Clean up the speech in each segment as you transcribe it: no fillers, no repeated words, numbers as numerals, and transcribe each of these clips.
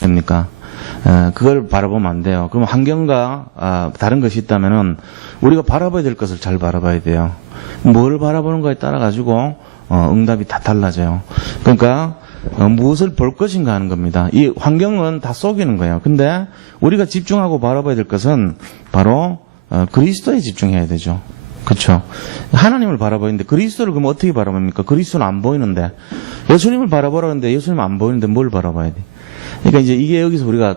됩니까? 그걸 바라보면 안 돼요. 그럼 환경과 다른 것이 있다면은 우리가 바라봐야 될 것을 잘 바라봐야 돼요. 뭘 바라보는 거에 따라 가지고 응답이 다 달라져요. 그러니까 무엇을 볼 것인가 하는 겁니다. 이 환경은 다 속이는 거예요. 근데 우리가 집중하고 바라봐야 될 것은 바로 그리스도에 집중해야 되죠. 그렇죠. 하나님을 바라봐야 되는데 그리스도를 그럼 어떻게 바라봅니까? 그리스도는 안 보이는데. 예수님을 바라보라는데 예수님 안 보이는데 뭘 바라봐야 돼? 그러니까 이제 이게 여기서 우리가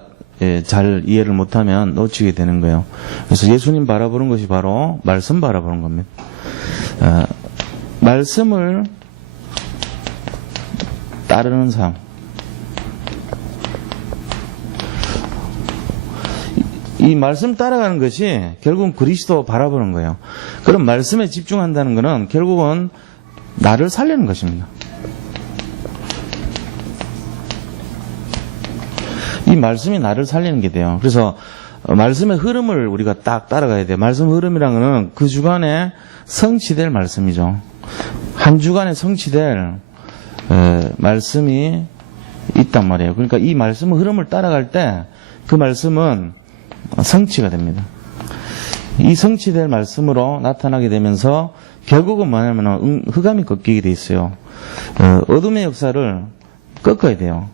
잘 이해를 못하면 놓치게 되는 거예요. 그래서 예수님 바라보는 것이 바로 말씀 바라보는 겁니다. 말씀을 따르는 삶. 이 말씀 따라가는 것이 결국은 그리스도 바라보는 거예요. 그럼 말씀에 집중한다는 것은 결국은 나를 살리는 것입니다. 이 말씀이 나를 살리는 게 돼요. 그래서 말씀의 흐름을 우리가 딱 따라가야 돼요. 말씀 흐름이라는 것은 그 주간에 성취될 말씀이죠. 한 주간에 성취될 말씀이 있단 말이에요. 그러니까 이 말씀의 흐름을 따라갈 때 그 말씀은 성취가 됩니다. 이 성취될 말씀으로 나타나게 되면서 결국은 뭐냐면 흑암이 꺾이게 돼 있어요. 어둠의 역사를 꺾어야 돼요.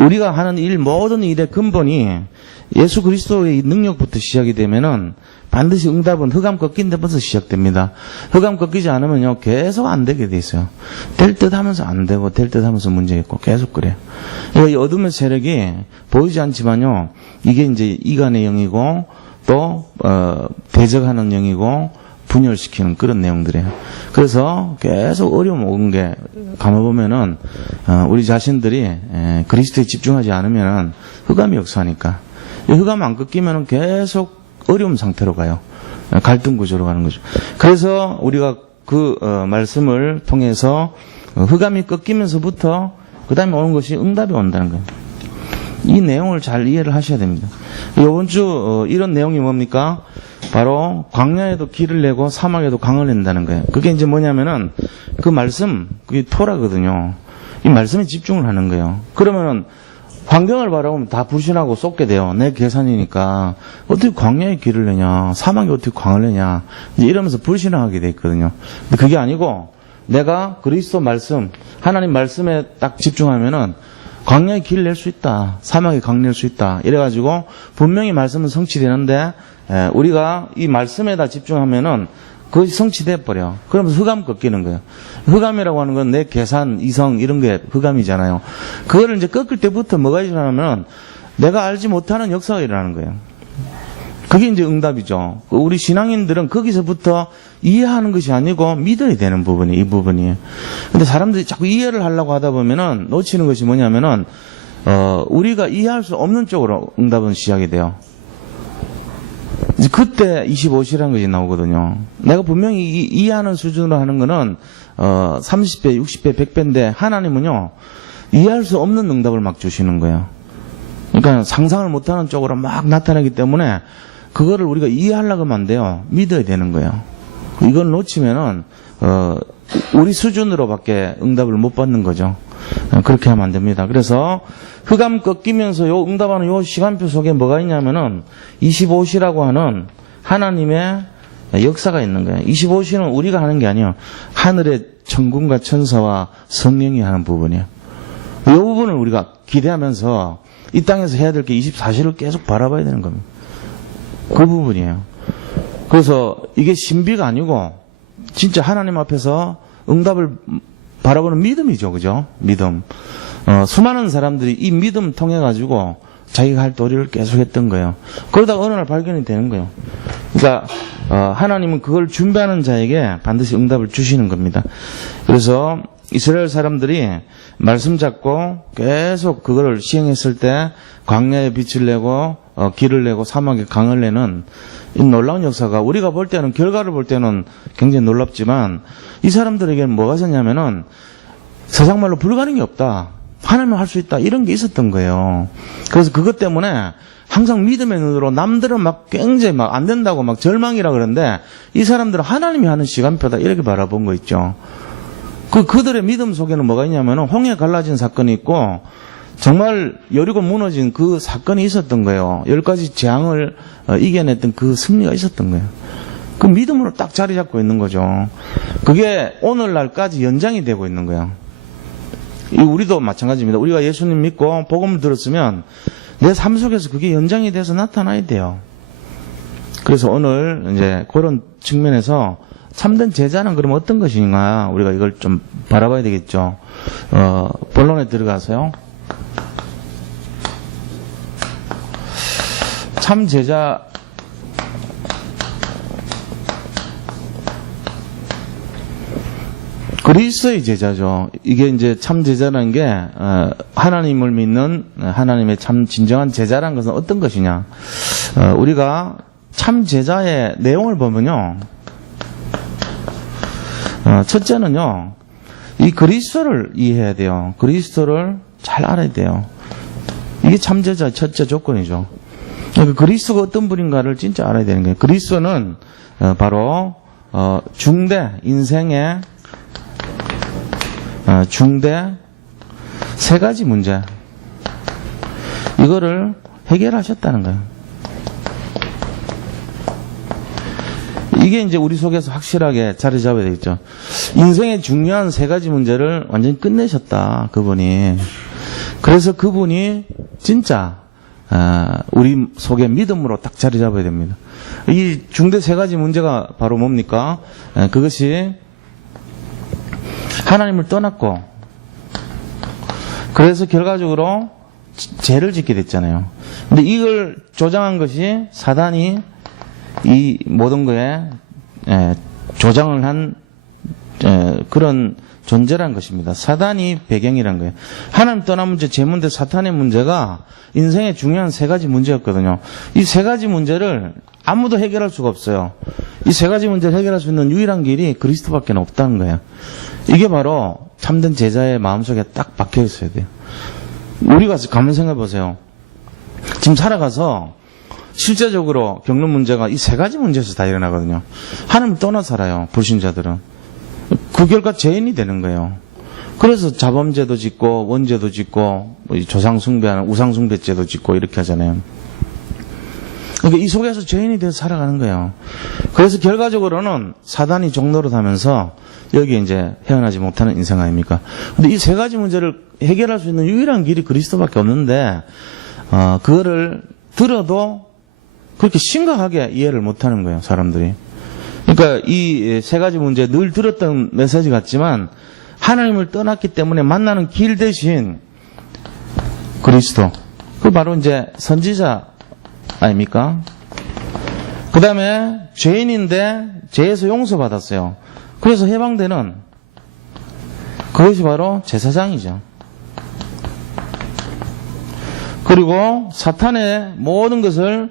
우리가 하는 모든 일의 근본이 예수 그리스도의 능력부터 시작이 되면은 반드시 응답은 흑암 꺾인 데부터 시작됩니다. 흑암 꺾이지 않으면요 계속 안 되게 돼 있어요. 될 듯 하면서 안 되고 될 듯 하면서 문제가 있고 계속 그래요. 그러니까 이 어둠의 세력이 보이지 않지만요 이게 이제 이간의 영이고 또 대적하는 영이고 분열시키는 그런 내용들이에요. 그래서 계속 어려움 오는 게 감아보면은 우리 자신들이 그리스도에 집중하지 않으면은 흑암이 역사하니까 이 흑암 안 꺾이면은 계속 어려움 상태로 가요. 갈등 구조로 가는 거죠. 그래서 우리가 그 말씀을 통해서 흑암이 꺾이면서부터 그 다음에 오는 것이 응답이 온다는 거예요. 이 내용을 잘 이해를 하셔야 됩니다. 이번 주 이런 내용이 뭡니까? 바로 광야에도 길을 내고 사막에도 강을 낸다는 거예요. 그게 이제 뭐냐면은 그 말씀, 그게 토라거든요. 이 말씀에 집중을 하는 거예요. 그러면은 환경을 바라보면 다 불신하고 쏟게 돼요. 내 계산이니까 어떻게 광야에 길을 내냐, 사막에 어떻게 강을 내냐 이제 이러면서 불신하게 돼 있거든요. 근데 그게 아니고 내가 그리스도 말씀, 하나님 말씀에 딱 집중하면은 광야에 길 낼 수 있다, 사막에 강 낼 수 있다. 이래가지고 분명히 말씀은 성취되는데 우리가 이 말씀에다 집중하면은 그것이 성취돼 버려. 그러면서 흑암 꺾이는 거예요. 흑암이라고 하는 건 내 계산, 이성 이런 게 흑암이잖아요. 그거를 이제 꺾을 때부터 뭐가 일어나면 내가 알지 못하는 역사가 일어나는 거예요. 그게 이제 응답이죠. 우리 신앙인들은 거기서부터 이해하는 것이 아니고 믿어야 되는 부분이 이 부분이에요. 근데 사람들이 자꾸 이해를 하려고 하다 보면은 놓치는 것이 뭐냐면은 우리가 이해할 수 없는 쪽으로 응답은 시작이 돼요. 이제 그때 25시라는 것이 나오거든요. 내가 분명히 이해하는 수준으로 하는 거는 30배, 60배, 100배인데 하나님은요 이해할 수 없는 응답을 막 주시는 거예요. 그러니까 상상을 못하는 쪽으로 막 나타나기 때문에 그거를 우리가 이해하려고 하면 안 돼요. 믿어야 되는 거예요. 이걸 놓치면은 우리 수준으로밖에 응답을 못 받는 거죠. 그렇게 하면 안 됩니다. 그래서 흑암 꺾이면서 요 응답하는 요 시간표 속에 뭐가 있냐면은 25시라고 하는 하나님의 역사가 있는 거예요. 25시는 우리가 하는 게 아니에요. 하늘의 천군과 천사와 성령이 하는 부분이에요. 이 부분을 우리가 기대하면서 이 땅에서 해야 될 게 24시를 계속 바라봐야 되는 겁니다. 그 부분이에요. 그래서 이게 신비가 아니고 진짜 하나님 앞에서 응답을 바라보는 믿음이죠. 그죠? 믿음. 수많은 사람들이 이 믿음 통해 가지고 자기가 할 도리를 계속 했던 거예요. 그러다가 어느 날 발견이 되는 거예요. 그러니까 하나님은 그걸 준비하는 자에게 반드시 응답을 주시는 겁니다. 그래서 이스라엘 사람들이 말씀 잡고 계속 그거를 시행했을 때 광야에 빛을 내고 길을 내고 사막에 강을 내는 이 놀라운 역사가 우리가 볼 때는 결과를 볼 때는 굉장히 놀랍지만 이 사람들에게는 뭐가 있었냐면은 세상 말로 불가능이 없다. 하나님은 할 수 있다. 이런 게 있었던 거예요. 그래서 그것 때문에 항상 믿음의 눈으로 남들은 막 굉장히 막 안 된다고 막 절망이라 그러는데 이 사람들은 하나님이 하는 시간표다 이렇게 바라본 거 있죠. 그들의 믿음 속에는 뭐가 있냐면은 홍해 갈라진 사건이 있고 정말 여리고 무너진 그 사건이 있었던 거예요. 10가지 재앙을 이겨냈던 그 승리가 있었던 거예요. 그 믿음으로 딱 자리 잡고 있는 거죠. 그게 오늘날까지 연장이 되고 있는 거예요. 우리도 마찬가지입니다. 우리가 예수님 믿고 복음을 들었으면 내 삶 속에서 그게 연장이 돼서 나타나야 돼요. 그래서 오늘 이제 그런 측면에서 참된 제자는 그럼 어떤 것인가 우리가 이걸 좀 바라봐야 되겠죠. 본론에 들어가서요. 참 제자 그리스도의 제자죠. 이게 이제 참 제자라는 게 하나님을 믿는 하나님의 참 진정한 제자라는 것은 어떤 것이냐. 우리가 참 제자의 내용을 보면요. 첫째는요. 이 그리스도를 이해해야 돼요. 그리스도를 잘 알아야 돼요. 이게 참 제자의 첫째 조건이죠. 그리스도가 어떤 분인가를 진짜 알아야 되는 거예요. 그리스도는 바로 중대 인생의 중대 세 가지 문제 이거를 해결하셨다는 거예요. 이게 이제 우리 속에서 확실하게 자리 잡아야 되겠죠. 인생의 중요한 세 가지 문제를 완전히 끝내셨다 그분이. 그래서 그분이 진짜 우리 속에 믿음으로 딱 자리 잡아야 됩니다. 이 중대 세 가지 문제가 바로 뭡니까? 그것이 하나님을 떠났고 그래서 결과적으로 죄를 짓게 됐잖아요. 근데 이걸 조장한 것이 사단이 이 모든 거에 조장을 한 그런 존재란 것입니다. 사단이 배경이란 거예요. 하나님 떠난 문제, 죄 문제, 사탄의 문제가 인생의 중요한 세 가지 문제였거든요. 이 세 가지 문제를 아무도 해결할 수가 없어요. 이 세 가지 문제를 해결할 수 있는 유일한 길이 그리스도밖에 없다는 거예요. 이게 바로 참된 제자의 마음속에 딱 박혀 있어야 돼요. 우리가 가만 생각해 보세요. 지금 살아가서 실제적으로 겪는 문제가 이 세 가지 문제에서 다 일어나거든요. 하나님을 떠나 살아요. 불신자들은. 그 결과 죄인이 되는 거예요. 그래서 자범죄도 짓고 원죄도 짓고 조상 숭배하는 우상 숭배죄도 짓고 이렇게 하잖아요. 그러니까 이 속에서 죄인이 돼서 살아가는 거예요. 그래서 결과적으로는 사단이 종노릇하면서 여기 이제 헤어나지 못하는 인생 아닙니까? 근데 이 세 가지 문제를 해결할 수 있는 유일한 길이 그리스도밖에 없는데 그거를 들어도 그렇게 심각하게 이해를 못하는 거예요, 사람들이. 그러니까 이 세 가지 문제 늘 들었던 메시지 같지만 하나님을 떠났기 때문에 만나는 길 대신 그리스도. 그 바로 이제 선지자 아닙니까? 그 다음에 죄인인데 죄에서 용서받았어요. 그래서 해방되는 그것이 바로 제사장이죠. 그리고 사탄의 모든 것을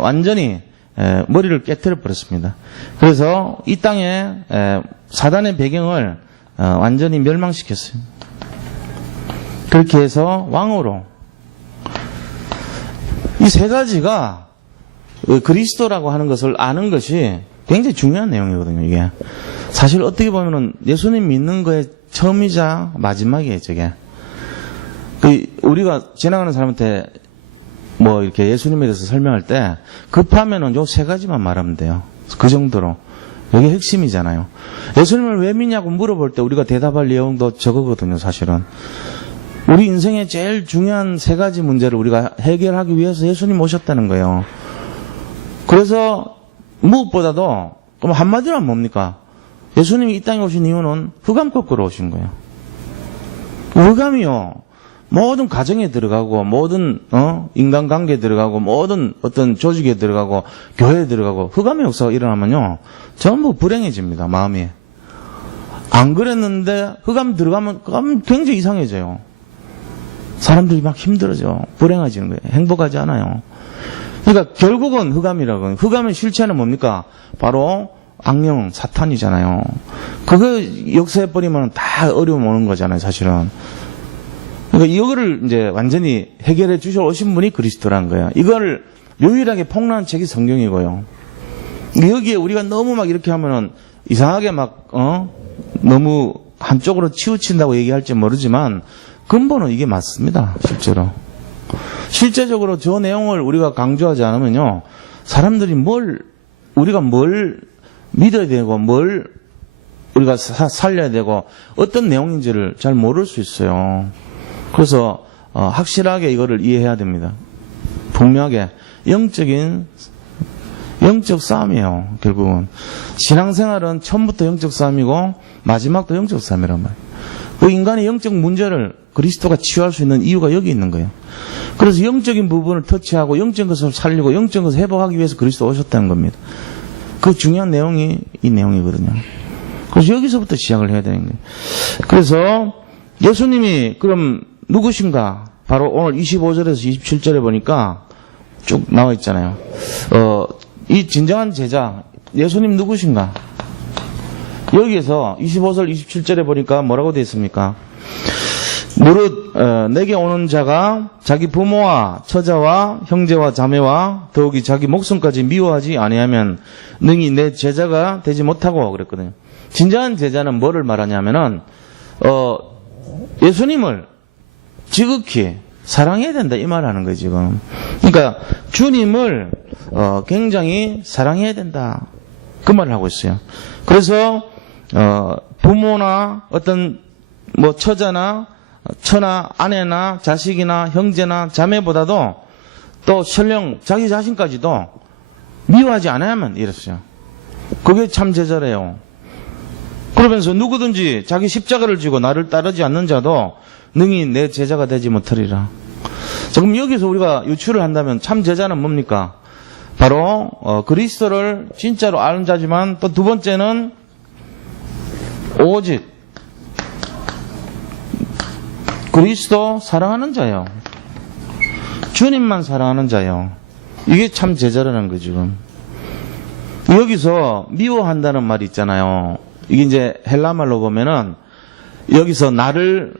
완전히 머리를 깨뜨려 버렸습니다. 그래서 이 땅에 사단의 배경을 완전히 멸망시켰어요. 그렇게 해서 왕으로 이 세 가지가 그리스도라고 하는 것을 아는 것이 굉장히 중요한 내용이거든요. 이게 사실 어떻게 보면은 예수님 믿는 거의 처음이자 마지막이에요. 저게 우리가 지나가는 사람한테 뭐 이렇게 예수님에 대해서 설명할 때 급하면은 요 세 가지만 말하면 돼요. 그 정도로 이게 핵심이잖아요. 예수님을 왜 믿냐고 물어볼 때 우리가 대답할 내용도 저거거든요. 사실은 우리 인생의 제일 중요한 세 가지 문제를 우리가 해결하기 위해서 예수님 오셨다는 거예요. 그래서 무엇보다도 그럼 한마디로 하면 뭡니까? 예수님이 이 땅에 오신 이유는 흑암 꺾으러 오신 거예요. 흑암이요. 모든 가정에 들어가고 모든 인간관계에 들어가고 모든 어떤 조직에 들어가고 교회에 들어가고 흑암의 역사가 일어나면요. 전부 불행해집니다. 마음이. 안 그랬는데 흑암 들어가면 굉장히 이상해져요. 사람들이 막 힘들어져. 불행해지는 거예요. 행복하지 않아요. 그러니까 결국은 흑암이라고. 흑암의 실체는 뭡니까? 바로 악령, 사탄이잖아요. 그거 역사해버리면 다 어려움 오는 거잖아요, 사실은. 그러니까 이거를 이제 완전히 해결해 주셔 오신 분이 그리스도라는 거예요. 이걸 유일하게 폭로한 책이 성경이고요. 여기에 우리가 너무 막 이렇게 하면은 이상하게 막, 너무 한쪽으로 치우친다고 얘기할지 모르지만 근본은 이게 맞습니다. 실제로. 실제적으로 저 내용을 우리가 강조하지 않으면요, 사람들이 우리가 뭘 믿어야 되고, 뭘 우리가 살려야 되고, 어떤 내용인지를 잘 모를 수 있어요. 그래서, 확실하게 이거를 이해해야 됩니다. 분명하게. 영적 싸움이에요, 결국은. 신앙생활은 처음부터 영적 싸움이고, 마지막도 영적 싸움이란 말이에요. 그 인간의 영적 문제를 그리스도가 치유할 수 있는 이유가 여기 있는 거예요. 그래서 영적인 부분을 터치하고 영적인 것을 살리고 영적인 것을 회복하기 위해서 그리스도 오셨다는 겁니다. 그 중요한 내용이 이 내용이거든요. 그래서 여기서부터 시작을 해야 되는 거예요. 그래서 예수님이 그럼 누구신가? 바로 오늘 25절에서 27절에 보니까 쭉 나와 있잖아요. 이 진정한 제자, 예수님 누구신가? 여기에서 25절, 27절에 보니까 뭐라고 되어 있습니까? 무릇 내게 오는 자가 자기 부모와 처자와 형제와 자매와 더욱이 자기 목숨까지 미워하지 아니하면 능히 내 제자가 되지 못하고 그랬거든요. 진정한 제자는 뭐를 말하냐면은 예수님을 지극히 사랑해야 된다 이 말을 하는 거예요 지금. 그러니까 주님을 굉장히 사랑해야 된다 그 말을 하고 있어요. 그래서 부모나 어떤 뭐 처자나 처나 아내나 자식이나 형제나 자매보다도 또 설령 자기 자신까지도 미워하지 않아야만 이랬어요. 그게 참 제자래요. 그러면서 누구든지 자기 십자가를 지고 나를 따르지 않는 자도 능히 내 제자가 되지 못하리라. 자, 그럼 여기서 우리가 유추를 한다면 참 제자는 뭡니까? 바로 그리스도를 진짜로 아는 자지만 또 두 번째는 오직 그리스도 사랑하는 자요. 주님만 사랑하는 자요. 이게 참 제자라는 거죠. 지금. 여기서 미워한다는 말이 있잖아요. 이게 이제 헬라말로 보면은 여기서 나를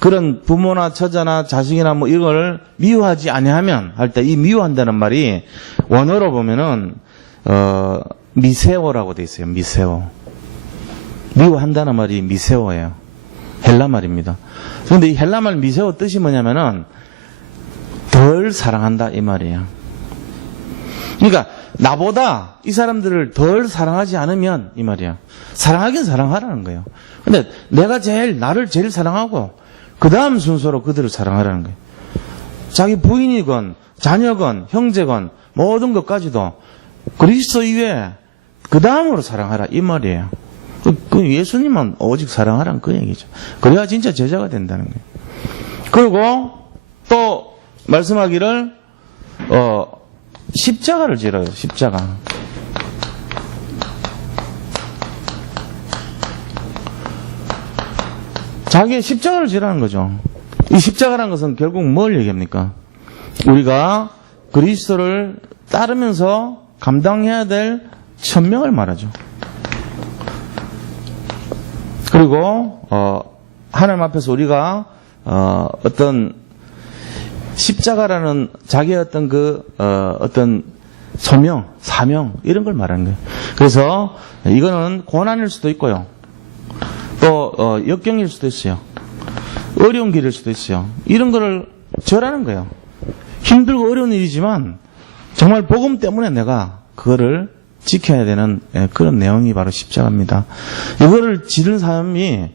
그런 부모나 처자나 자식이나 뭐 이걸 미워하지 아니하면 할 때 이 미워한다는 말이 원어로 보면은 미세오라고 돼 있어요. 미세오. 미워한다는 말이 미세오예요. 헬라 말입니다. 그런데 이 헬라 말 미세오 뜻이 뭐냐면은 덜 사랑한다 이 말이에요. 그러니까 나보다 이 사람들을 덜 사랑하지 않으면 이 말이야. 사랑하긴 사랑하라는 거예요. 근데 내가 나를 제일 사랑하고 그 다음 순서로 그들을 사랑하라는 거예요. 자기 부인이건 자녀건 형제건 모든 것까지도 그리스도 이외에 그 다음으로 사랑하라 이 말이에요. 그 예수님만 오직 사랑하라는 그 얘기죠. 그래야 진짜 제자가 된다는 거예요. 그리고 또 말씀하기를 십자가를 지러요. 십자가. 자기의 십자가를 지라는 거죠. 이 십자가라는 것은 결국 뭘 얘기합니까? 우리가 그리스도를 따르면서 감당해야 될 천명을 말하죠. 그리고 하나님 앞에서 우리가 어떤 십자가라는 자기의 어떤 어떤 소명, 사명 이런 걸 말하는 거예요. 그래서 이거는 고난일 수도 있고요. 또 역경일 수도 있어요. 어려운 길일 수도 있어요. 이런 거를 절하는 거예요. 힘들고 어려운 일이지만 정말 복음 때문에 내가 그거를 지켜야 되는 그런 내용이 바로 십자가입니다. 이거를 지른 사람이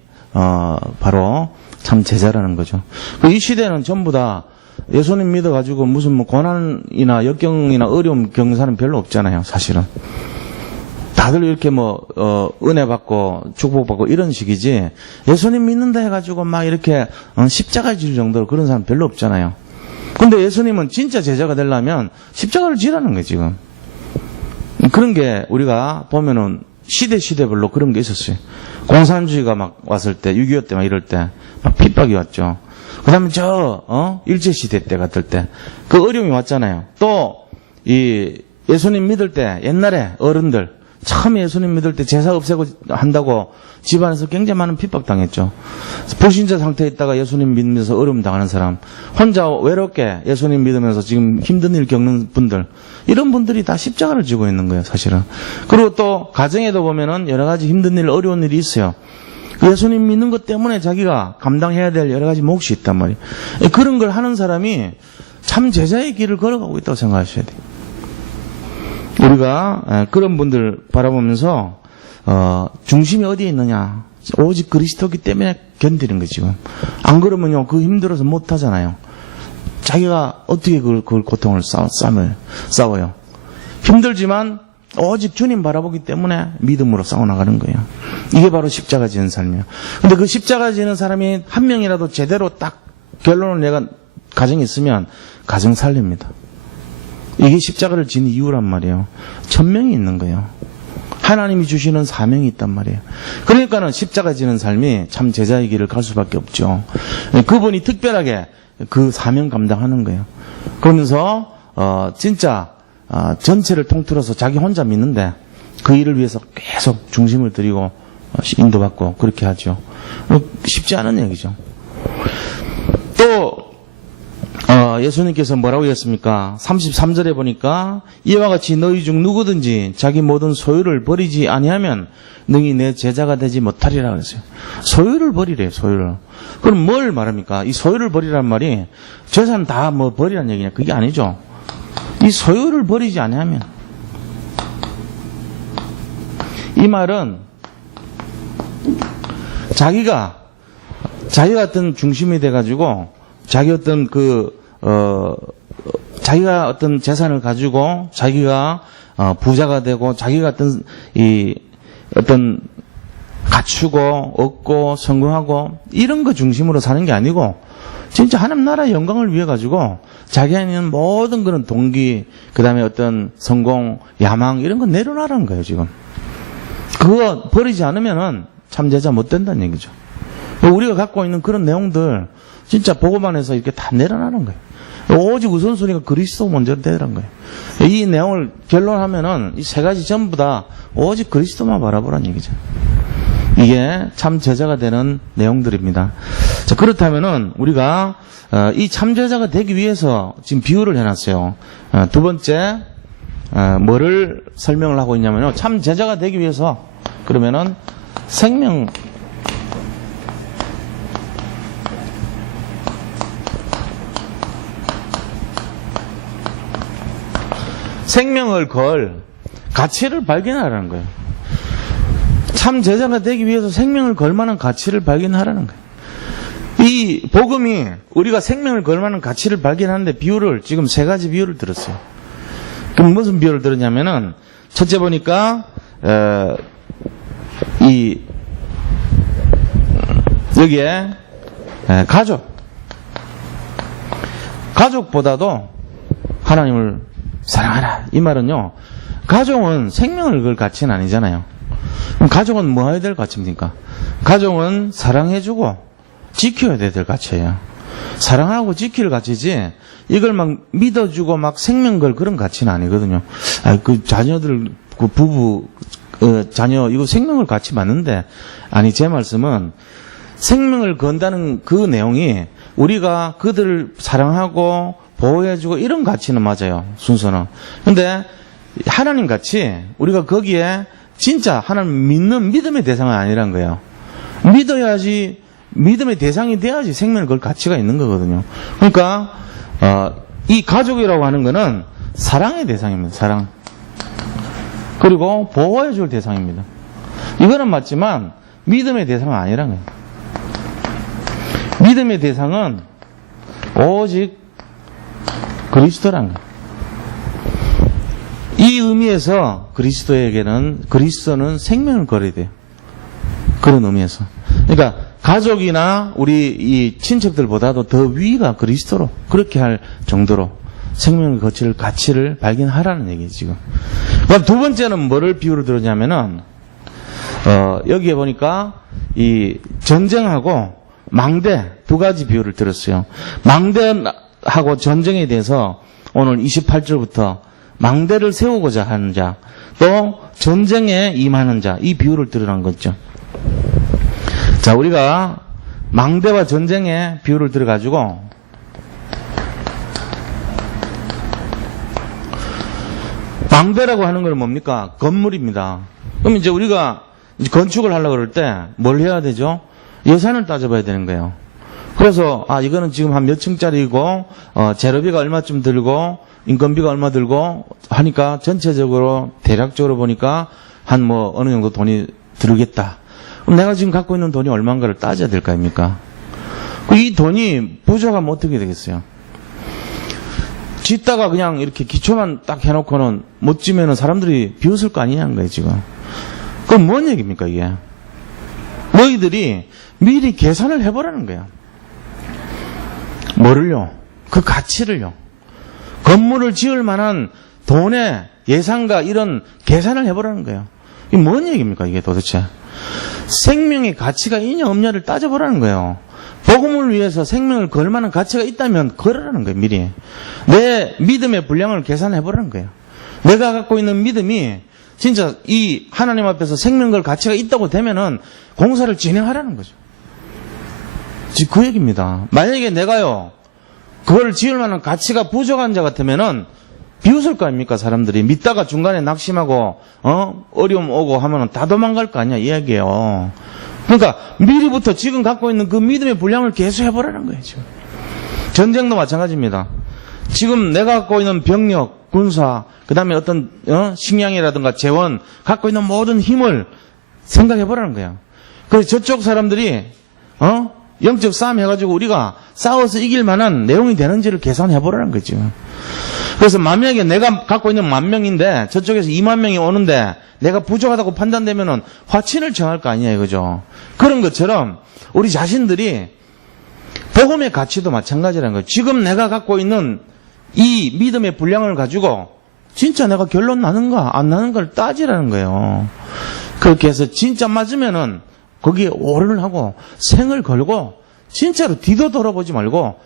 바로 참 제자라는 거죠. 이 시대는 전부 다 예수님 믿어가지고 무슨 뭐 고난이나 역경이나 어려움 겪는 사람 별로 없잖아요, 사실은. 다들 이렇게 은혜 받고 축복 받고 이런 식이지, 예수님 믿는다 해가지고 막 이렇게 십자가 질 정도로 그런 사람 별로 없잖아요. 근데 예수님은 진짜 제자가 되려면 십자가를 지라는 거예요, 지금. 그런 게 우리가 보면은 시대별로 그런 게 있었어요. 공산주의가 막 왔을 때, 6.25 때 막 이럴 때 막 핍박이 왔죠. 그 다음에 일제시대 때 같을 때 그 어려움이 왔잖아요. 또 이 예수님 믿을 때 옛날에 어른들 처음 예수님 믿을 때 제사 없애고 한다고 집안에서 굉장히 많은 핍박당했죠. 불신자 상태에 있다가 예수님 믿으면서 어려움 당하는 사람, 혼자 외롭게 예수님 믿으면서 지금 힘든 일 겪는 분들, 이런 분들이 다 십자가를 지고 있는 거예요, 사실은. 그리고 또 가정에도 보면은 여러 가지 힘든 일, 어려운 일이 있어요. 예수님 믿는 것 때문에 자기가 감당해야 될 여러 가지 몫이 있단 말이에요. 그런 걸 하는 사람이 참 제자의 길을 걸어가고 있다고 생각하셔야 돼요. 우리가 그런 분들 바라보면서 중심이 어디에 있느냐? 오직 그리스도기 때문에 견디는 거지. 지금 안 그러면요 그 힘들어서 못 하잖아요. 자기가 어떻게 그걸 고통을 싸워요. 힘들지만 오직 주님 바라보기 때문에 믿음으로 싸워나가는 거예요. 이게 바로 십자가 지는 삶이에요. 근데 그 십자가 지는 사람이 한 명이라도 제대로 딱 결론을 내가 가정이 있으면 가정 살립니다. 이게 십자가를 지는 이유란 말이에요. 1000명이 있는 거예요. 하나님이 주시는 사명이 있단 말이에요. 그러니까는 십자가 지는 삶이 참 제자의 길을 갈 수밖에 없죠. 그분이 특별하게 그 사명 감당하는 거예요. 그러면서 진짜 전체를 통틀어서 자기 혼자 믿는데 그 일을 위해서 계속 중심을 들이고 인도받고 그렇게 하죠. 쉽지 않은 얘기죠. 또 예수님께서 뭐라고 했습니까? 33절에 보니까 이와 같이 너희 중 누구든지 자기 모든 소유를 버리지 아니하면 능히 내 제자가 되지 못하리라 그랬어요. 소유를 버리래요. 소유를. 그럼 뭘 말합니까? 이 소유를 버리란 말이 재산 다 뭐 버리란 얘기냐? 그게 아니죠. 이 소유를 버리지 아니하면, 이 말은 자기가 어떤 중심이 돼가지고 자기 어떤 자기가 어떤 재산을 가지고 자기가 부자가 되고 자기가 어떤 갖추고 얻고 성공하고 이런 거 중심으로 사는 게 아니고 진짜 하나님 나라의 영광을 위해 가지고 자기 안에 있는 모든 그런 동기, 그 다음에 어떤 성공, 야망 이런 거 내려놔라는 거예요. 지금 그거 버리지 않으면은 참 제자 못 된다는 얘기죠. 우리가 갖고 있는 그런 내용들 진짜 보고만 해서 이렇게 다 내려놔는 거예요. 오직 우선순위가 그리스도 먼저 되라는 거예요. 이 내용을 결론하면은 이 세 가지 전부 다 오직 그리스도만 바라보라는 얘기죠. 이게 참 제자가 되는 내용들입니다. 자, 그렇다면은 우리가 이 참 제자가 되기 위해서 지금 비유를 해놨어요. 두 번째 뭐를 설명을 하고 있냐면요, 참 제자가 되기 위해서 그러면은 생명을 걸 가치를 발견하라는 거예요. 참 제자가 되기 위해서 생명을 걸 만한 가치를 발견하라는 거예요. 이 복음이 우리가 생명을 걸 만한 가치를 발견하는데 비유를 지금 세 가지 비유를 들었어요. 그럼 무슨 비유를 들었냐면은 첫째 보니까 여기에 가족보다도 하나님을 사랑하라. 이 말은요, 가족은 생명을 걸 가치는 아니잖아요. 그럼 가족은 뭐 해야 될 가치입니까? 가족은 사랑해주고 지켜야 될 가치예요. 사랑하고 지킬 가치지 이걸 막 믿어주고 막 생명 걸 그런 가치는 아니거든요. 그 자녀들, 그 부부, 자녀 이거 생명을 가치 맞는데, 아니 제 말씀은 생명을 건다는 그 내용이 우리가 그들을 사랑하고 보호해주고 이런 가치는 맞아요. 순서는. 근데 하나님 같이 우리가 거기에 진짜 하나님 믿는 믿음의 대상은 아니란 거예요. 믿어야지, 믿음의 대상이 돼야지 생명을 걸 가치가 있는 거거든요. 그러니까 이 가족이라고 하는 거는 사랑의 대상입니다. 사랑. 그리고 보호해줄 대상입니다. 이거는 맞지만 믿음의 대상은 아니란 거예요. 믿음의 대상은 오직 그리스도란 거예요. 이 의미에서 그리스도는 생명을 걸어야 돼요. 그런 의미에서. 그러니까 가족이나 우리 이 친척들보다도 더 위가 그리스도로, 그렇게 할 정도로 생명을 거칠 가치를 발견하라는 얘기예요, 지금. 그럼 두 번째는 뭐를 비유로 들었냐면은, 여기에 보니까 이 전쟁하고 망대 두 가지 비유를 들었어요. 망대하고 전쟁에 대해서 오늘 28절부터 망대를 세우고자 하는 자, 또 전쟁에 임하는 자, 이 비유를 들으라는 거죠. 자, 우리가 망대와 전쟁의 비유를 들어가지고 망대라고 하는 건 뭡니까? 건물입니다. 그럼 이제 우리가 이제 건축을 하려고 그럴 때 뭘 해야 되죠? 예산을 따져봐야 되는 거예요. 그래서 이거는 지금 한 몇 층짜리고 재료비가 얼마쯤 들고 인건비가 얼마 들고 하니까 전체적으로 대략적으로 보니까 한 뭐 어느 정도 돈이 들겠다. 그럼 내가 지금 갖고 있는 돈이 얼마인가를 따져야 될 거 아닙니까? 이 돈이 부족하면 어떻게 되겠어요? 짓다가 그냥 이렇게 기초만 딱 해놓고는 못 지면은 사람들이 비웃을 거 아니냐는 거예요, 지금. 그럼 뭔 얘기입니까, 이게? 너희들이 미리 계산을 해보라는 거야. 뭐를요? 그 가치를요. 건물을 지을 만한 돈의 예산과 이런 계산을 해보라는 거예요. 이게 뭔 얘기입니까, 이게 도대체? 생명의 가치가 있냐 없냐를 따져보라는 거예요. 복음을 위해서 생명을 걸 만한 가치가 있다면 걸으라는 거예요, 미리. 내 믿음의 분량을 계산해보라는 거예요. 내가 갖고 있는 믿음이 진짜 이 하나님 앞에서 생명 걸 가치가 있다고 되면은 공사를 진행하라는 거죠. 지금 그 얘기입니다. 만약에 내가요, 그걸 지을 만한 가치가 부족한 자 같으면은 비웃을 거 아닙니까, 사람들이. 믿다가 중간에 낙심하고, 어려움 오고 하면은 다 도망갈 거 아니야, 이 이야기예요. 그러니까 미리부터 지금 갖고 있는 그 믿음의 분량을 계수해보라는 거예요, 지금. 전쟁도 마찬가지입니다. 지금 내가 갖고 있는 병력, 군사, 그 다음에 어떤, 식량이라든가 재원, 갖고 있는 모든 힘을 생각해보라는 거예요. 그래서 저쪽 사람들이, 영적 싸움 해가지고 우리가 싸워서 이길 만한 내용이 되는지를 계산해보라는 거죠. 그래서 만약에 내가 갖고 있는 10,000명인데 저쪽에서 20,000명이 오는데 내가 부족하다고 판단되면은 화친을 정할 거 아니에요, 그죠? 그런 것처럼 우리 자신들이 복음의 가치도 마찬가지라는 거예요. 지금 내가 갖고 있는 이 믿음의 분량을 가지고 진짜 내가 결론 나는가 안 나는가를 따지라는 거예요. 그렇게 해서 진짜 맞으면은 거기에 오를 하고 생을 걸고 진짜로 뒤도 돌아보지 말고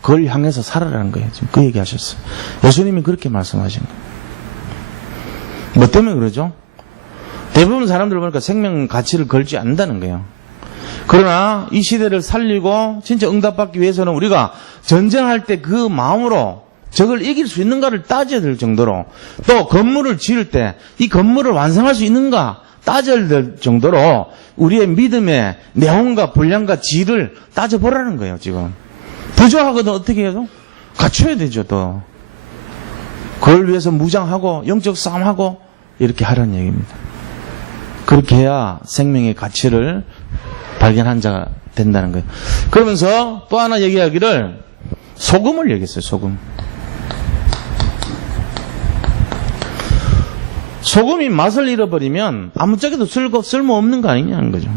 그걸 향해서 살아라는 거예요. 지금 그 얘기 하셨어요. 예수님이 그렇게 말씀하신 거예요. 뭐 때문에 그러죠? 대부분 사람들 보니까 생명 가치를 걸지 않는다는 거예요. 그러나 이 시대를 살리고 진짜 응답받기 위해서는 우리가 전쟁할 때 그 마음으로 적을 이길 수 있는가를 따져야 될 정도로, 또 건물을 지을 때 이 건물을 완성할 수 있는가 따져야 될 정도로 우리의 믿음의 내용과 분량과 질을 따져보라는 거예요, 지금. 부족하거든 어떻게 해도 갖춰야 되죠, 또. 그걸 위해서 무장하고 영적 싸움하고 이렇게 하라는 얘기입니다. 그렇게 해야 생명의 가치를 발견한 자가 된다는 거예요. 그러면서 또 하나 얘기하기를 소금을 얘기했어요, 소금. 소금이 맛을 잃어버리면 아무짝에도 쓸모없는 거 아니냐는 거죠.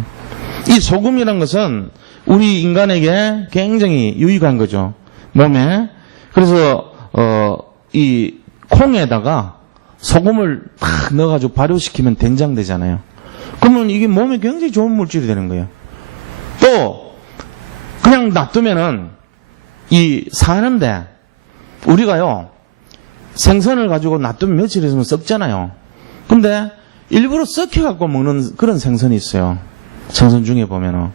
이 소금이란 것은 우리 인간에게 굉장히 유익한 거죠, 몸에. 그래서 이 콩에다가 소금을 탁 넣어가지고 발효시키면 된장 되잖아요. 그러면 이게 몸에 굉장히 좋은 물질이 되는 거예요. 또 그냥 놔두면은 이 사는데, 우리가요 생선을 가지고 놔두면 며칠 있으면 썩잖아요. 근데 일부러 썩혀갖고 먹는 그런 생선이 있어요. 생선 중에 보면은.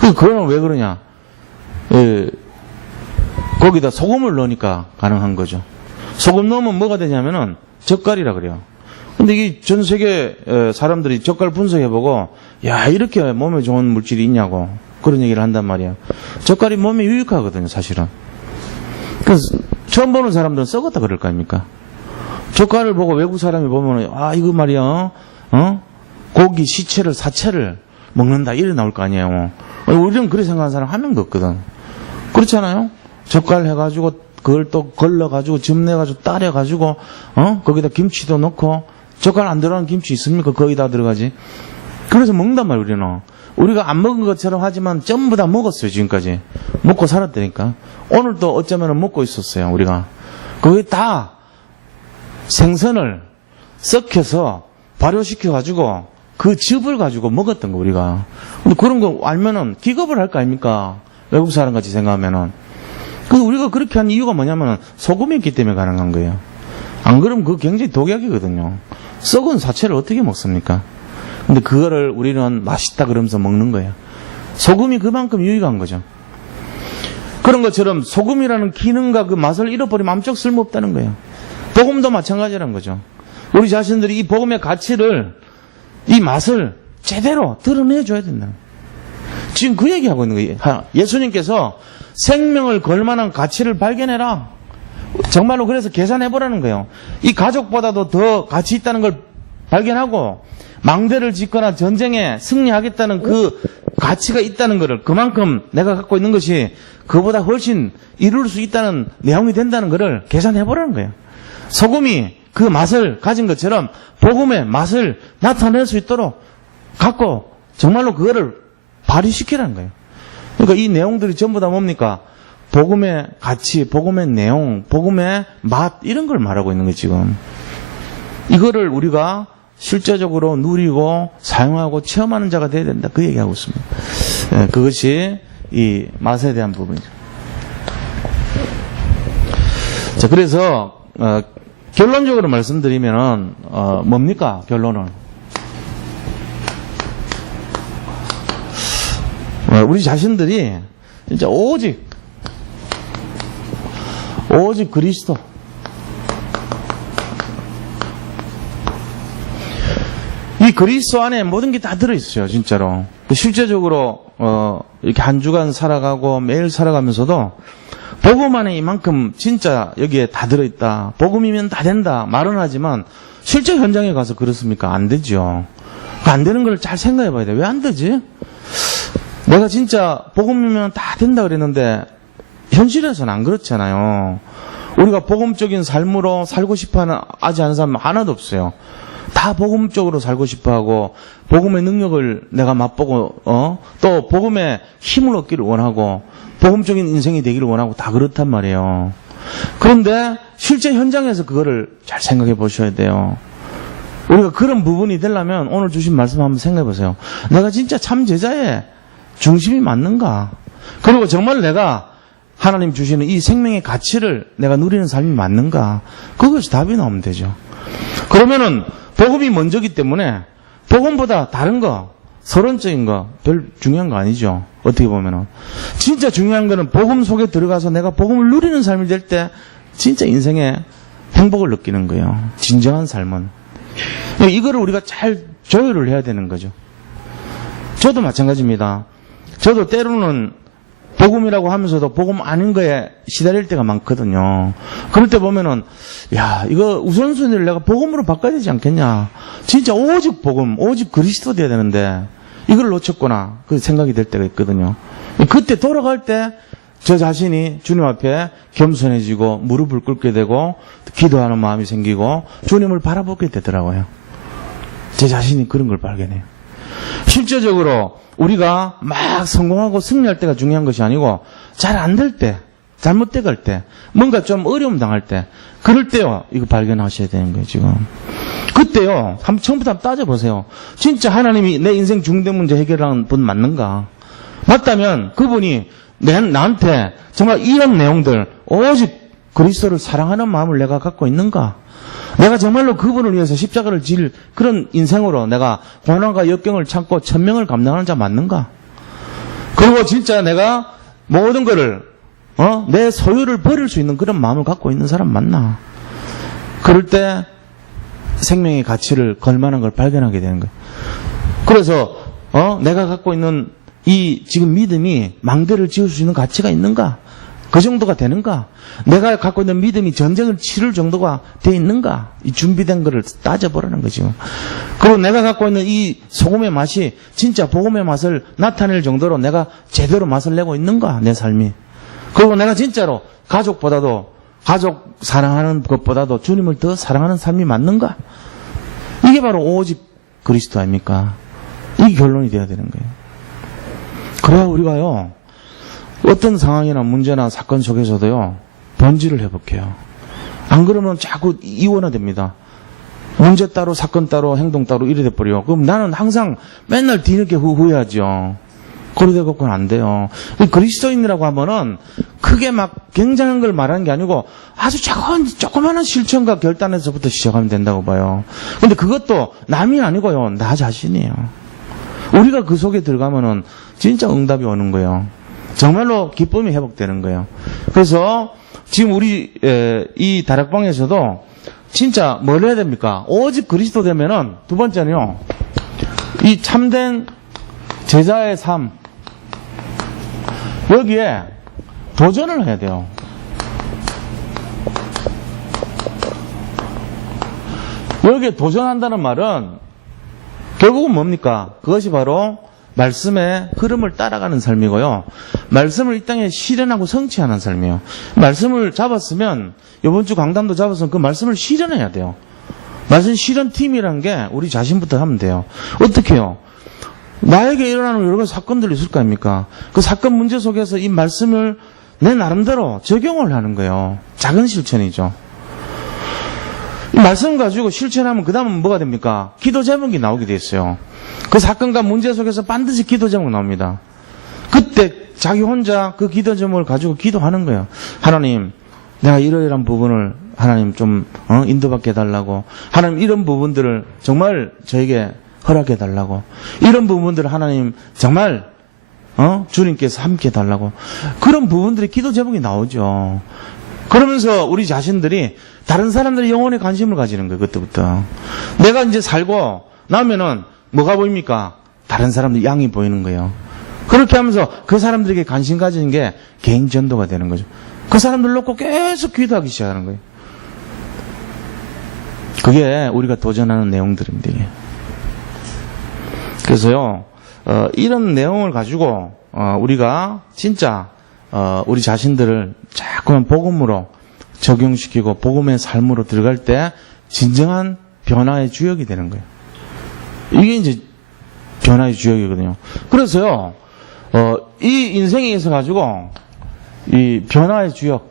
그거는 왜 그러냐? 거기다 소금을 넣으니까 가능한 거죠. 소금 넣으면 뭐가 되냐면은 젓갈이라 그래요. 근데 이게 전 세계 사람들이 젓갈 분석해보고, 야, 이렇게 몸에 좋은 물질이 있냐고 그런 얘기를 한단 말이에요. 젓갈이 몸에 유익하거든요, 사실은. 그래서 처음 보는 사람들은 썩었다 그럴 거 아닙니까? 젓갈을 보고 외국 사람이 보면, 이거 말이야, 고기, 시체를, 사체를 먹는다, 이래 나올 거 아니에요. 우리는 그렇게 생각하는 사람 한 명도 없거든. 그렇잖아요? 젓갈 해가지고, 그걸 또 걸러가지고, 즙 내가지고, 따려가지고, 거기다 김치도 넣고, 젓갈 안 들어가는 김치 있습니까? 거기다 들어가지. 그래서 먹는단 말이에요, 우리는. 우리가 안 먹은 것처럼 하지만 전부 다 먹었어요, 지금까지. 먹고 살았다니까. 오늘도 어쩌면 먹고 있었어요, 우리가. 그게 다 생선을 썩혀서 발효시켜가지고 그 즙을 가지고 먹었던 거, 우리가. 근데 그런 거 알면은 기겁을 할 거 아닙니까? 외국 사람 같이 생각하면은. 그래서 우리가 그렇게 한 이유가 뭐냐면은 소금이 있기 때문에 가능한 거예요. 안 그러면 그거 굉장히 독약이거든요. 썩은 사체를 어떻게 먹습니까? 근데 그거를 우리는 맛있다 그러면서 먹는 거예요. 소금이 그만큼 유익한 거죠. 그런 것처럼 소금이라는 기능과 그 맛을 잃어버리면 아무짝 쓸모없다는 거예요. 복음도 마찬가지라는 거죠. 우리 자신들이 이 복음의 가치를, 이 맛을 제대로 드러내줘야 된다. 지금 그 얘기하고 있는 거예요. 예수님께서 생명을 걸 만한 가치를 발견해라. 정말로 그래서 계산해보라는 거예요. 이 가족보다도 더 가치 있다는 걸 발견하고 망대를 짓거나 전쟁에 승리하겠다는 그 가치가 있다는 것을, 그만큼 내가 갖고 있는 것이 그보다 훨씬 이룰 수 있다는 내용이 된다는 것을 계산해보라는 거예요. 소금이 그 맛을 가진 것처럼 복음의 맛을 나타낼 수 있도록 갖고 정말로 그거를 발휘시키라는 거예요. 그러니까 이 내용들이 전부 다 뭡니까? 복음의 가치, 복음의 내용, 복음의 맛, 이런 걸 말하고 있는 거예요, 지금. 이거를 우리가 실제적으로 누리고 사용하고 체험하는 자가 되어야 된다. 그 얘기하고 있습니다. 네, 그것이 이 맛에 대한 부분이죠. 자, 그래서 결론적으로 말씀드리면은 뭡니까? 결론은 우리 자신들이 진짜 오직 그리스도, 이 그리스도 안에 모든 게 다 들어있어요, 진짜로. 실제적으로 이렇게 한 주간 살아가고 매일 살아가면서도 복음 안에 이만큼 진짜 여기에 다 들어있다, 복음이면 다 된다 말은 하지만 실제 현장에 가서 그렇습니까? 안 되죠. 안 되는 걸 잘 생각해 봐야 돼. 왜 안 되지? 내가 진짜 복음이면 다 된다 그랬는데 현실에서는 안 그렇잖아요. 우리가 복음적인 삶으로 살고 싶어 하지 않은 사람 하나도 없어요. 다 복음적으로 살고 싶어하고 복음의 능력을 내가 맛보고 또 복음의 힘을 얻기를 원하고 복음적인 인생이 되기를 원하고 다 그렇단 말이에요. 그런데 실제 현장에서 그거를 잘 생각해 보셔야 돼요. 우리가 그런 부분이 되려면 오늘 주신 말씀 한번 생각해 보세요. 내가 진짜 참 제자의 중심이 맞는가? 그리고 정말 내가 하나님 주시는 이 생명의 가치를 내가 누리는 삶이 맞는가? 그것이 답이 나오면 되죠. 그러면은 복음이 먼저기 때문에 복음보다 다른 거, 서론적인 거 별 중요한 거 아니죠. 어떻게 보면은 진짜 중요한 거는 복음 속에 들어가서 내가 복음을 누리는 삶이 될 때 진짜 인생의 행복을 느끼는 거예요. 진정한 삶은. 이거를 우리가 잘 조율을 해야 되는 거죠. 저도 마찬가지입니다. 저도 때로는 복음이라고 하면서도 복음 아닌 거에 시달릴 때가 많거든요. 그럴 때 보면은 야, 이거 우선순위를 내가 복음으로 바꿔야 되지 않겠냐. 진짜 오직 복음, 오직 그리스도 돼야 되는데 이걸 놓쳤구나. 그 생각이 될 때가 있거든요. 그때 돌아갈 때 저 자신이 주님 앞에 겸손해지고 무릎을 꿇게 되고 기도하는 마음이 생기고 주님을 바라보게 되더라고요. 제 자신이 그런 걸 발견해요. 실제적으로 우리가 막 성공하고 승리할 때가 중요한 것이 아니고 잘 안 될 때, 잘못돼 갈 때, 뭔가 좀 어려움 당할 때, 그럴 때요, 이거 발견하셔야 되는 거예요, 지금. 그때요, 한번 처음부터 한번 따져보세요. 진짜 하나님이 내 인생 중대 문제 해결하는 분 맞는가? 맞다면 그분이 나한테 정말 이런 내용들, 오직 그리스도를 사랑하는 마음을 내가 갖고 있는가? 내가 정말로 그분을 위해서 십자가를 질 그런 인생으로 내가 고난과 역경을 참고 천명을 감당하는 자 맞는가? 그리고 진짜 내가 모든 거를 내 소유를 버릴 수 있는 그런 마음을 갖고 있는 사람 맞나? 그럴 때 생명의 가치를 걸만한 걸 발견하게 되는 거예요. 그래서 내가 갖고 있는 이 지금 믿음이 망대를 지을 수 있는 가치가 있는가? 그 정도가 되는가? 내가 갖고 있는 믿음이 전쟁을 치를 정도가 돼 있는가? 이 준비된 거를 따져보라는 거죠. 그리고 내가 갖고 있는 이 소금의 맛이 진짜 복음의 맛을 나타낼 정도로 내가 제대로 맛을 내고 있는가? 내 삶이. 그리고 내가 진짜로 가족 사랑하는 것보다도 주님을 더 사랑하는 삶이 맞는가? 이게 바로 오직 그리스도 아닙니까? 이게 결론이 돼야 되는 거예요. 그래야 우리가요, 어떤 상황이나 문제나 사건 속에서도요, 본질을 회복해요. 안 그러면 자꾸 이원화됩니다. 문제 따로, 사건 따로, 행동 따로 이래 돼버려요. 그럼 나는 항상 맨날 뒤늦게 후회하죠. 그래 돼갖고는 안 돼요. 그리스도인이라고 하면은 크게 막 굉장한 걸 말하는 게 아니고 아주 조그마한 실천과 결단에서부터 시작하면 된다고 봐요. 근데 그것도 남이 아니고요, 나 자신이에요. 우리가 그 속에 들어가면은 진짜 응답이 오는 거예요. 정말로 기쁨이 회복되는 거예요. 그래서 지금 우리 이 다락방에서도 진짜 뭘 해야 됩니까? 오직 그리스도 되면은 두 번째는요, 이 참된 제자의 삶, 여기에 도전을 해야 돼요. 여기에 도전한다는 말은 결국은 뭡니까? 그것이 바로 말씀의 흐름을 따라가는 삶이고요. 말씀을 이 땅에 실현하고 성취하는 삶이에요. 말씀을 잡았으면, 이번 주 강단도 잡았으면 그 말씀을 실현해야 돼요. 말씀 실현팀이라는 게 우리 자신부터 하면 돼요. 어떻게 해요? 나에게 일어나는 여러 가지 사건들이 있을 거 아닙니까? 그 사건 문제 속에서 이 말씀을 내 나름대로 적용을 하는 거예요. 작은 실천이죠. 이 말씀 가지고 실천하면 그 다음은 뭐가 됩니까? 기도 제목이 나오게 돼 있어요. 그 사건과 문제 속에서 반드시 기도 제목 나옵니다. 그때 자기 혼자 그 기도 제목을 가지고 기도하는 거예요. 하나님, 내가 이러이러한 부분을 하나님 좀 인도받게 해달라고. 하나님 이런 부분들을 정말 저에게 허락해 달라고. 이런 부분들을 하나님 정말 주님께서 함께 해달라고. 그런 부분들이 기도 제목이 나오죠. 그러면서 우리 자신들이 다른 사람들의 영혼에 관심을 가지는 거예요. 그때부터. 내가 이제 살고 나면은 뭐가 보입니까? 다른 사람들 양이 보이는 거예요. 그렇게 하면서 그 사람들에게 관심 가지는 게 개인 전도가 되는 거죠. 그 사람들 놓고 계속 기도하기 시작하는 거예요. 그게 우리가 도전하는 내용들입니다. 이게. 그래서요, 이런 내용을 가지고 우리가 진짜 우리 자신들을 자꾸만 복음으로 적용시키고 복음의 삶으로 들어갈 때 진정한 변화의 주역이 되는 거예요. 이게 이제 변화의 주역이거든요. 그래서요, 이 인생에 있어 가지고 이 변화의 주역,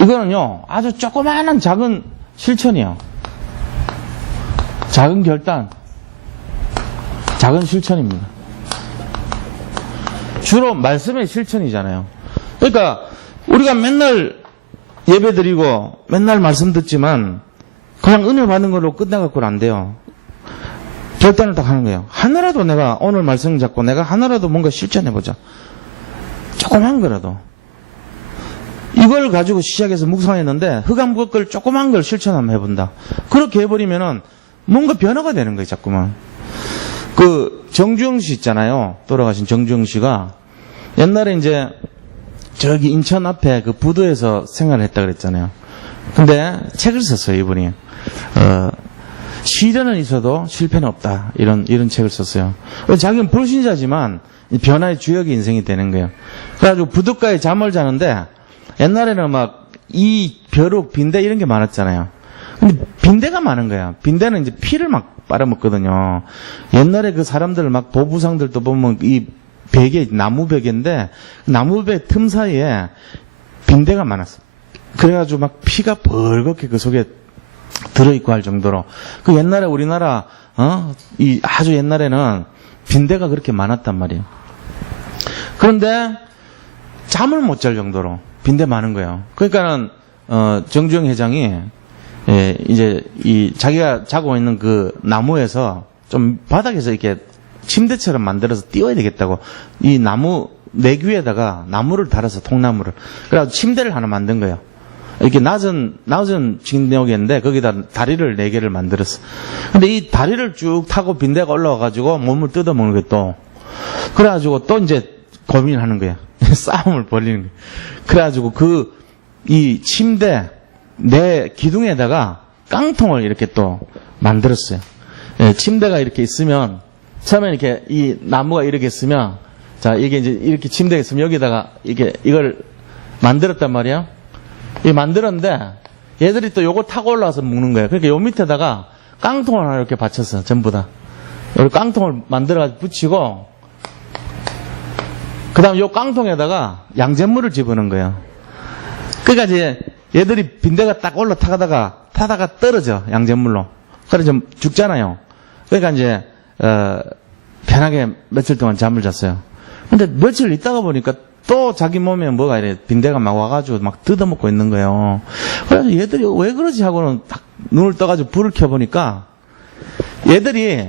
이거는요 아주 조그마한 작은 실천이에요. 작은 결단, 작은 실천입니다. 주로 말씀의 실천이잖아요. 그러니까 우리가 맨날 예배 드리고 맨날 말씀 듣지만 그냥 은혜 받는 걸로 끝나갖고는 안 돼요. 결단을 딱 하는 거예요. 하나라도 내가 오늘 말씀 잡고 내가 하나라도 뭔가 실천해보자. 조그만 거라도. 이걸 가지고 시작해서 묵상했는데 흑암 걸 조그만 걸 실천 한번 해본다. 그렇게 해버리면은 뭔가 변화가 되는 거예요. 자꾸만. 그 정주영 씨 있잖아요. 돌아가신 정주영 씨가 옛날에 이제 저기 인천 앞에 그 부두에서 생활을 했다 그랬잖아요. 근데 책을 썼어요. 이분이. 시련은 있어도 실패는 없다. 이런 책을 썼어요. 자기는 불신자지만 변화의 주역이 인생이 되는 거예요. 그래가지고 부둣가에 잠을 자는데 옛날에는 막 이 벼룩, 빈대 이런 게 많았잖아요. 근데 빈대가 많은 거야. 빈대는 이제 피를 막 빨아먹거든요. 옛날에 그 사람들 막 보부상들도 보면 이 베개, 나무 베개인데 나무 베개 틈 사이에 빈대가 많았어. 그래가지고 막 피가 벌겋게 그 속에 들어있고 할 정도로. 그 옛날에 우리나라, 이 아주 옛날에는 빈대가 그렇게 많았단 말이에요. 그런데 잠을 못 잘 정도로 빈대 많은 거예요. 그러니까는, 정주영 회장이, 이제 이 자기가 자고 있는 그 나무에서 좀 바닥에서 이렇게 침대처럼 만들어서 띄워야 되겠다고 이 나무 내귀에다가 나무를 달아서 통나무를 그래서 침대를 하나 만든 거예요. 이렇게 낮은 침대였는데 거기다 다리를 4개를 만들었어. 근데 이 다리를 쭉 타고 빈대가 올라와가지고 몸을 뜯어먹는 게 또 그래가지고 또 이제 고민하는 거야. 싸움을 벌이는 거야. 그래가지고 이 침대 내 기둥에다가 깡통을 이렇게 또 만들었어요. 예, 침대가 이렇게 있으면 처음에 이렇게 이 나무가 이렇게 있으면 자 이게 이제 이렇게 침대가 있으면 여기다가 이걸 만들었단 말이야. 이 만들었는데 얘들이 또 요거 타고 올라와서 먹는 거예요. 그러니까 요 밑에다가 깡통을 하나 이렇게 받쳤어. 전부 다. 여기 깡통을 만들어가지고 붙이고 그 다음 요 깡통에다가 양잿물을 집어넣은 거예요. 그러니까 이제 얘들이 빈대가 딱 타다가 떨어져, 양잿물로. 그래서 좀 죽잖아요. 그러니까 이제, 편하게 며칠 동안 잠을 잤어요. 근데 며칠 있다가 보니까 또 자기 몸에 뭐가 이래, 빈대가 막 와가지고 막 뜯어먹고 있는 거예요. 그래서 얘들이 왜 그러지 하고는 딱 눈을 떠가지고 불을 켜보니까 얘들이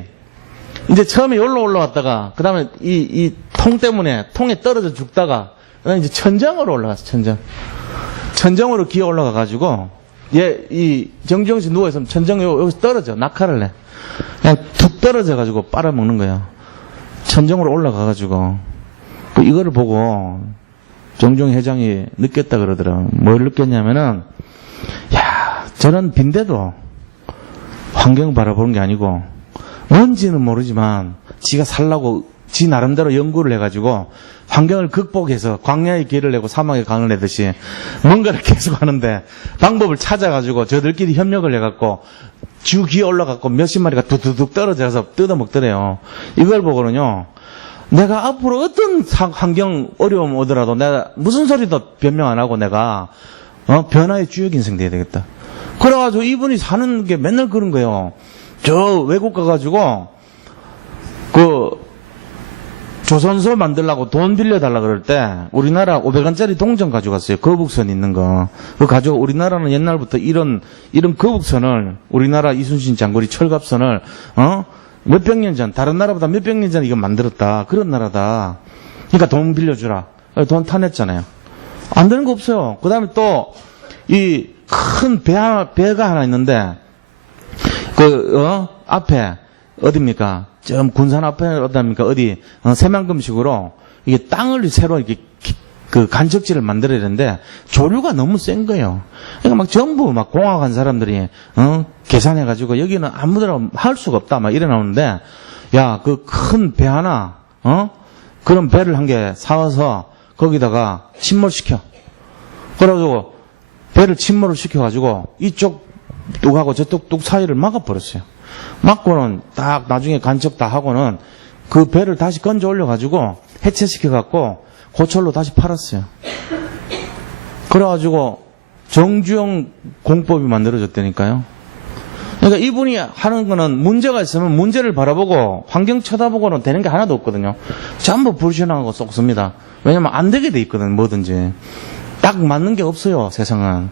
이제 처음에 여기로 올라왔다가, 그 다음에 이 통 때문에 통에 떨어져 죽다가, 그 다음에 이제 천장으로 올라갔어, 천장으로 기어 올라가가지고, 이 정지용 씨 누워있으면 천정이 여기서 떨어져. 낙하를 내. 그냥 툭 떨어져가지고 빨아먹는 거야. 천정으로 올라가가지고. 이거를 보고 정종 회장이 느꼈다 그러더라. 뭘 느꼈냐면은, 야, 저는 빈대도 환경 바라보는 게 아니고, 뭔지는 모르지만, 지가 살라고 지 나름대로 연구를 해가지고, 환경을 극복해서 광야의 길을 내고 사막의 강을 내듯이, 뭔가를 계속 하는데, 방법을 찾아가지고, 저들끼리 협력을 해갖고, 주 기에 올라갔고, 몇십 마리가 두두둑 떨어져서 뜯어먹더래요. 이걸 보고는요, 내가 앞으로 어떤 환경 어려움 오더라도 내가 무슨 소리도 변명 안 하고 내가 변화의 주역 인생 돼야 되겠다. 그래가지고 이분이 사는 게 맨날 그런 거예요. 저 외국 가가지고 그 조선소 만들려고 돈 빌려달라 그럴 때 우리나라 500원짜리 동전 가져갔어요. 거북선 있는 거. 그 가지고 우리나라는 옛날부터 이런 거북선을 우리나라 이순신 장군이 철갑선을 몇백 년 전, 다른 나라보다 몇백 년 전에 이거 만들었다. 그런 나라다. 그러니까 돈 빌려주라. 돈 타냈잖아요. 안 되는 거 없어요. 그 다음에 또, 이 큰 배가 하나 있는데, 앞에, 어딥니까? 좀 군산 앞에 어디입니까? 어디, 새만금식으로, 이게 땅을 새로 이렇게, 간척지를 만들어야 되는데, 조류가 너무 센 거예요. 그러니까 막 전부 막 공학한 사람들이, 계산해가지고, 여기는 아무데나 할 수가 없다. 막 이래 나오는데, 야, 그 큰 배 하나, 그런 배를 한 개 사와서, 거기다가 침몰시켜. 그래가지고, 배를 침몰을 시켜가지고, 이쪽 뚝하고 저쪽 뚝 사이를 막아버렸어요. 막고는 딱 나중에 간척 다 하고는, 그 배를 다시 건져 올려가지고, 해체시켜갖고, 고철로 다시 팔았어요. 그래가지고 정주영 공법이 만들어졌다니까요. 그러니까 이분이 하는 거는 문제가 있으면 문제를 바라보고 환경 쳐다보고는 되는 게 하나도 없거든요. 전부 불신하고 쏙습니다. 왜냐면 안 되게 돼 있거든, 뭐든지. 딱 맞는 게 없어요, 세상은.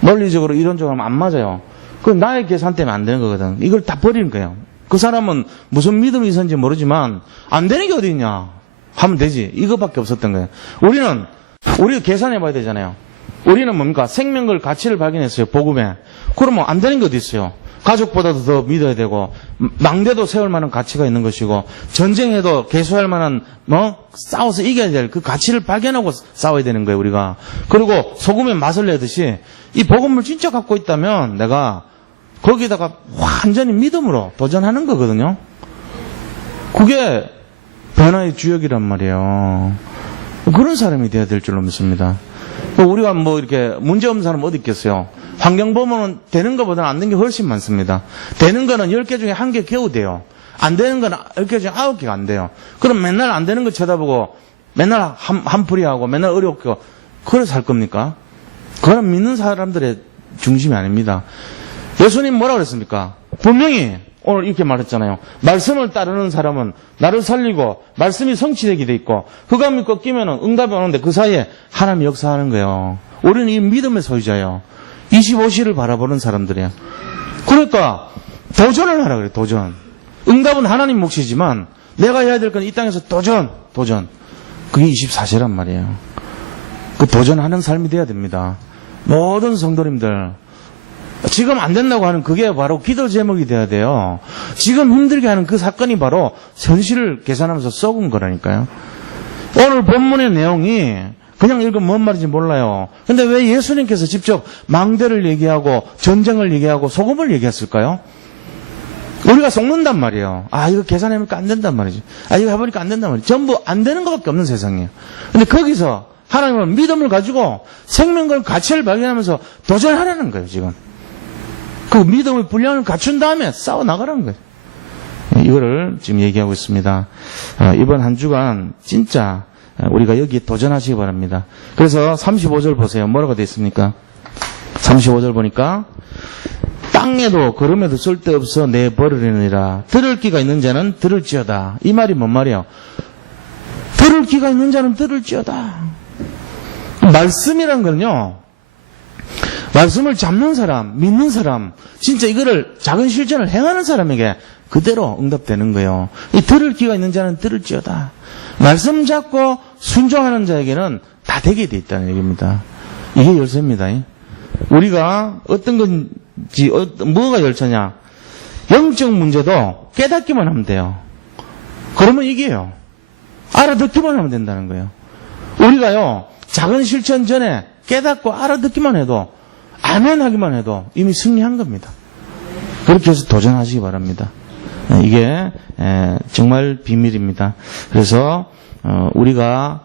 논리적으로 이론적으로 하면 안 맞아요. 그건 나의 계산 때문에 안 되는 거거든. 이걸 다 버리는 거예요. 그 사람은 무슨 믿음이 있었는지 모르지만 안 되는 게 어디 있냐 하면 되지. 이거밖에 없었던 거예요. 우리가 계산해 봐야 되잖아요. 우리는 뭡니까? 생명을 가치를 발견했어요. 복음에. 그러면 안 되는 게 어디 있어요? 가족보다도 더 믿어야 되고, 망대도 세울 만한 가치가 있는 것이고, 전쟁해도 개수할 만한, 싸워서 이겨야 될 그 가치를 발견하고 싸워야 되는 거예요, 우리가. 그리고 소금에 맛을 내듯이, 이 복음을 진짜 갖고 있다면, 내가 거기다가 완전히 믿음으로 도전하는 거거든요. 그게, 변화의 주역이란 말이에요. 그런 사람이 돼야 될 줄로 믿습니다. 우리가 이렇게 문제 없는 사람 어디 있겠어요? 환경 보면은 되는 것보다는 안 되는 게 훨씬 많습니다. 되는 거는 10개 중에 1개 겨우 돼요. 안 되는 거는 10개 중에 9개가 안 돼요. 그럼 맨날 안 되는 거 쳐다보고 맨날 한풀이하고 맨날 어렵게 그래 살 겁니까? 그건 믿는 사람들의 중심이 아닙니다. 예수님 뭐라 그랬습니까? 분명히 오늘 이렇게 말했잖아요. 말씀을 따르는 사람은 나를 살리고 말씀이 성취되게 돼 있고 흑암이 꺾이면 응답이 오는데 그 사이에 하나님이 역사하는 거예요. 우리는 이 믿음의 소유자예요. 25시를 바라보는 사람들이에요. 그러니까 도전을 하라 그래요. 도전. 응답은 하나님 몫이지만 내가 해야 될 건 이 땅에서 도전. 그게 24시란 말이에요. 그 도전하는 삶이 돼야 됩니다. 모든 성도님들 지금 안 된다고 하는 그게 바로 기도 제목이 돼야 돼요. 지금 힘들게 하는 그 사건이 바로 현실을 계산하면서 썩은 거라니까요. 오늘 본문의 내용이 그냥 읽으면 뭔 말인지 몰라요. 근데 왜 예수님께서 직접 망대를 얘기하고 전쟁을 얘기하고 소금을 얘기했을까요? 우리가 속는단 말이에요. 이거 계산해보니까 안 된단 말이지. 이거 해보니까 안 된단 말이지. 전부 안 되는 것밖에 없는 세상이에요. 근데 거기서 하나님은 믿음을 가지고 생명과 가치를 발견하면서 도전하라는 거예요, 지금. 그 믿음의 분량을 갖춘 다음에 싸워 나가라는 거예요. 이거를 지금 얘기하고 있습니다. 이번 한 주간 진짜 우리가 여기에 도전하시기 바랍니다. 그래서 35절 보세요. 뭐라고 되어 있습니까? 35절 보니까 땅에도 걸음에도 쓸데없어 내버리느니라. 들을 귀가 있는 자는 들을지어다. 이 말이 뭔 말이에요? 들을 귀가 있는 자는 들을지어다. 말씀이란 건요, 말씀을 잡는 사람, 믿는 사람, 진짜 이거를 작은 실천을 행하는 사람에게 그대로 응답되는 거예요. 이 들을 귀가 있는 자는 들을지어다. 말씀 잡고 순종하는 자에게는 다 되게 돼 있다는 얘기입니다. 이게 열쇠입니다. 우리가 어떤 건지, 뭐가 열차냐. 영적 문제도 깨닫기만 하면 돼요. 그러면 이게요. 알아듣기만 하면 된다는 거예요. 우리가요, 작은 실천 전에 깨닫고 알아듣기만 해도, 아멘 하기만 해도 이미 승리한 겁니다. 그렇게 해서 도전하시기 바랍니다. 이게 정말 비밀입니다. 그래서 우리가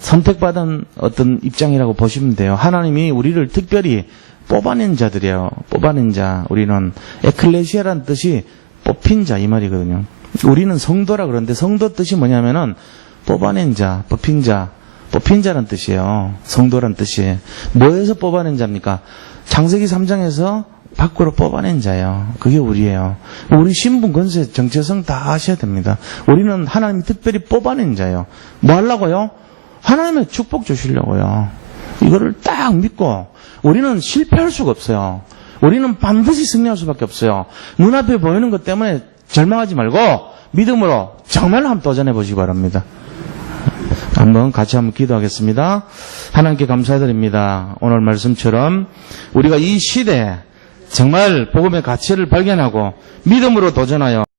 선택받은 어떤 입장이라고 보시면 돼요. 하나님이 우리를 특별히 뽑아낸 자들이에요. 뽑아낸 자. 우리는 에클레시아라는 뜻이 뽑힌 자 이 말이거든요. 우리는 성도라 그러는데 성도 뜻이 뭐냐면은 뽑아낸 자, 뽑힌 자, 뽑힌 자란 뜻이에요. 성도란 뜻이. 뭐에서 뽑아낸 자입니까? 창세기 3장에서 밖으로 뽑아낸 자예요. 그게 우리예요. 우리 신분, 권세, 정체성 다 아셔야 됩니다. 우리는 하나님이 특별히 뽑아낸 자예요. 뭐 하려고요? 하나님의 축복 주시려고요. 이거를 딱 믿고 우리는 실패할 수가 없어요. 우리는 반드시 승리할 수밖에 없어요. 눈앞에 보이는 것 때문에 절망하지 말고 믿음으로 정말로 한번 도전해 보시기 바랍니다. 한번 같이 한번 기도하겠습니다. 하나님께 감사드립니다. 오늘 말씀처럼 우리가 이 시대에 정말 복음의 가치를 발견하고 믿음으로 도전하여